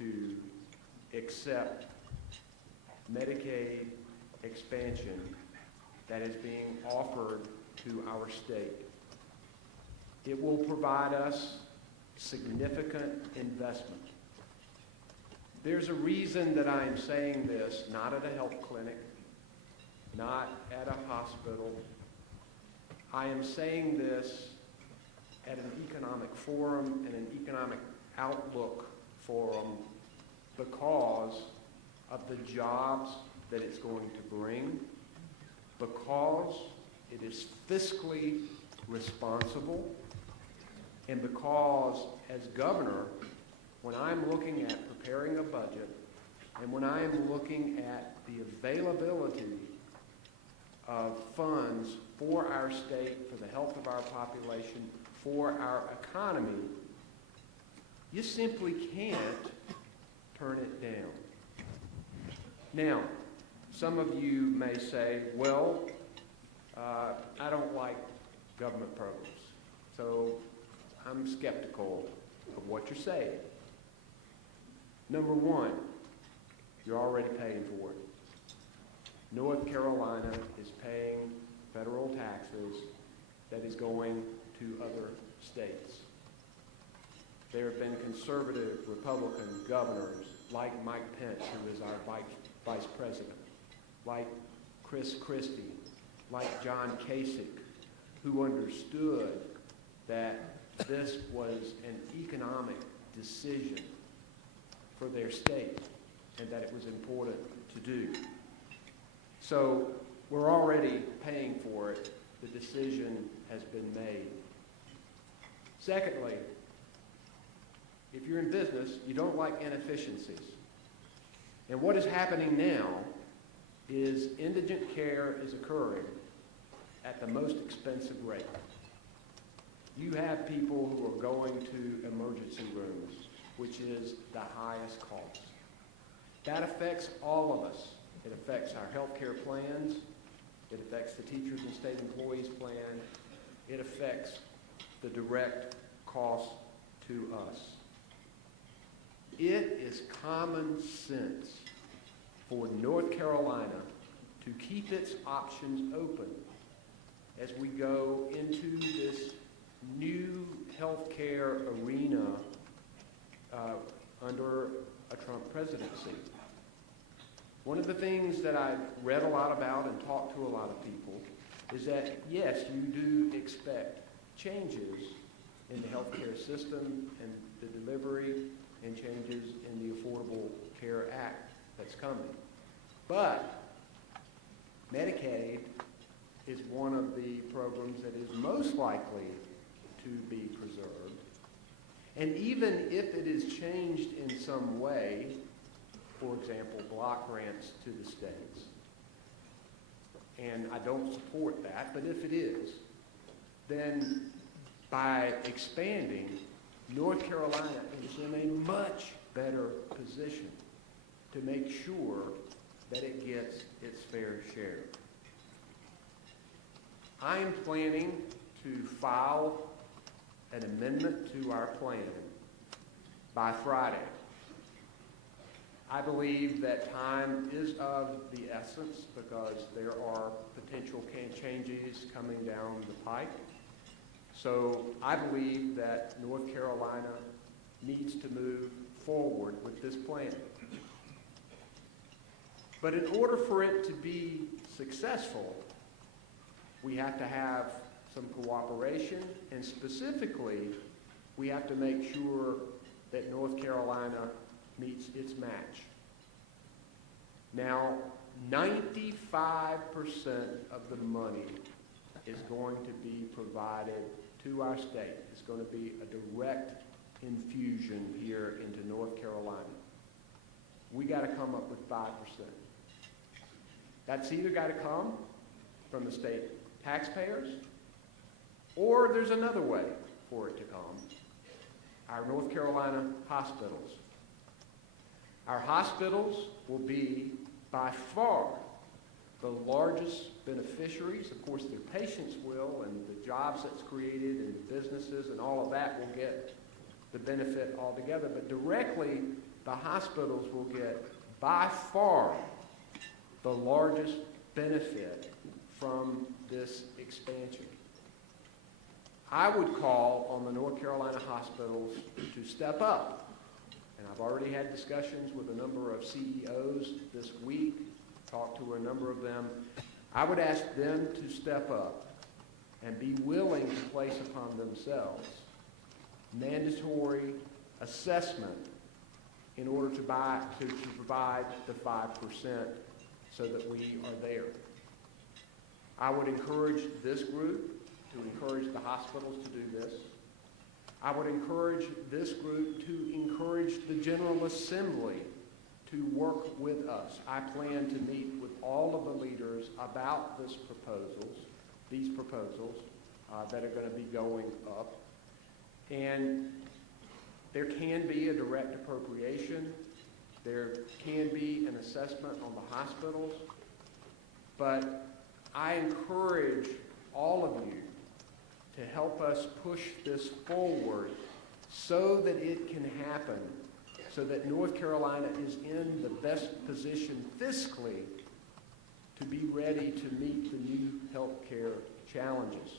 to accept Medicaid expansion that is being offered to our state. It will provide us significant investment. There's a reason that I am saying this, not at a health clinic, not at a hospital. I am saying this at an economic forum and an economic outlook forum because of the jobs that it's going to bring, because it is fiscally responsible, and because, as governor, when I'm looking at preparing a budget and when I am looking at the availability of funds for our state, for the health of our population, for our economy, you simply can't turn it down. Now, some of you may say, well, I don't like government programs, so I'm skeptical of what you're saying. Number one, you're already paying for it. North Carolina is paying federal taxes that is going to other states. There have been conservative Republican governors like Mike Pence, who is our vice president, like Chris Christie, like John Kasich, who understood that this was an economic decision for their state and that it was important to do. So we're already paying for it. The decision has been made. Secondly, if you're in business, you don't like inefficiencies. And what is happening now is indigent care is occurring at the most expensive rate. You have people who are going to emergency rooms, which is the highest cost. That affects all of us. It affects our health care plans. It affects the teachers and state employees plan. It affects the direct cost to us. It is common sense for North Carolina to keep its options open as we go into this new healthcare arena under a Trump presidency. One of the things that I've read a lot about and talked to a lot of people is that, yes, you do expect changes in the healthcare system and the delivery and changes in the Affordable Care Act that's coming. But Medicaid is one of the programs that is most likely to be preserved. And even if it is changed in some way, for example, block grants to the states, and I don't support that, but if it is, then by expanding, North Carolina is in a much better position to make sure that it gets its fair share. I am planning to file an amendment to our plan by Friday. I believe that time is of the essence because there are potential changes coming down the pike. So I believe that North Carolina needs to move forward with this plan. But in order for it to be successful, we have to have some cooperation, and specifically, we have to make sure that North Carolina meets its match. Now, 95% of the money is going to be provided to our state. It's going to be a direct infusion here into North Carolina. We got to come up with 5%. That's either got to come from the state taxpayers, or there's another way for it to come, our North Carolina hospitals. Our hospitals will be by far the largest beneficiaries. Of course, their patients will, and the jobs that's created and the businesses and all of that will get the benefit altogether, but directly the hospitals will get by far the largest benefit from this expansion. I would call on the North Carolina hospitals to step up. And I've already had discussions with a number of CEOs this week, talked to a number of them. I would ask them to step up and be willing to place upon themselves mandatory assessment in order to provide the 5% so that we are there. I would encourage this group to encourage the hospitals to do this. I would encourage this group to encourage the General Assembly to work with us. I plan to meet with all of the leaders about these proposals that are going to be going up. And there can be a direct appropriation. There can be an assessment on the hospitals. But I encourage all of you to help us push this forward so that it can happen, so that North Carolina is in the best position fiscally to be ready to meet the new health care challenges.